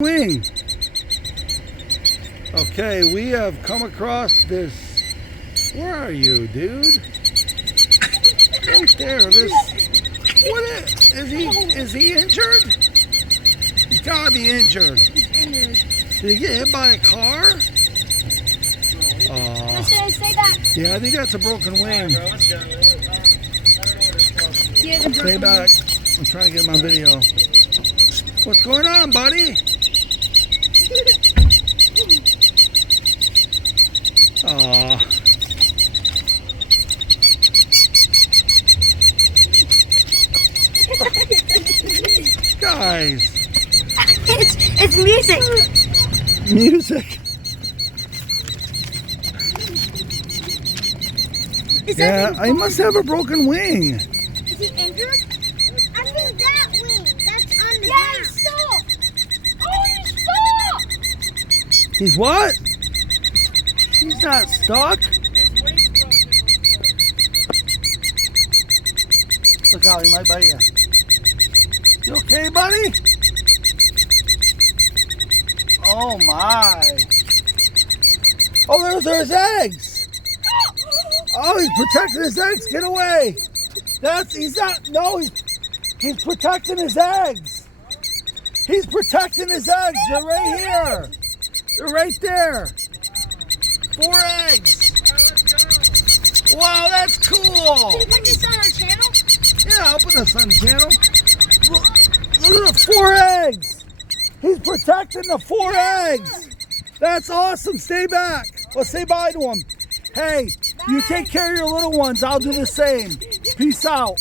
Wing. Okay, we have come across this. Where are you, dude? Right there. This. Is he injured? He's gotta be injured. Did he get hit by a car? Stay back. Yeah, I think that's a broken wing. Stay back. I'm trying to get him on video. What's going on, buddy? Aw. Guys. It's music. Music. Yeah, I must have a broken wing. Is he injured? I think that wing. That's on the ground. He's stuck. Oh, he's stuck. He's what? He's not stuck. Look out, he might bite you. You okay, buddy? Oh my. Oh, those are his eggs. Oh, he's protecting his eggs. Get away. He's protecting his eggs. He's protecting his eggs. They're right here. They're right there. 4 eggs. Wow, that's cool. Can you put this on our channel? Yeah, I'll put this on the channel. Look at the 4 eggs. He's protecting the 4 eggs. That's awesome. Stay back. Well, say bye to him. Hey, you take care of your little ones. I'll do the same. Peace out.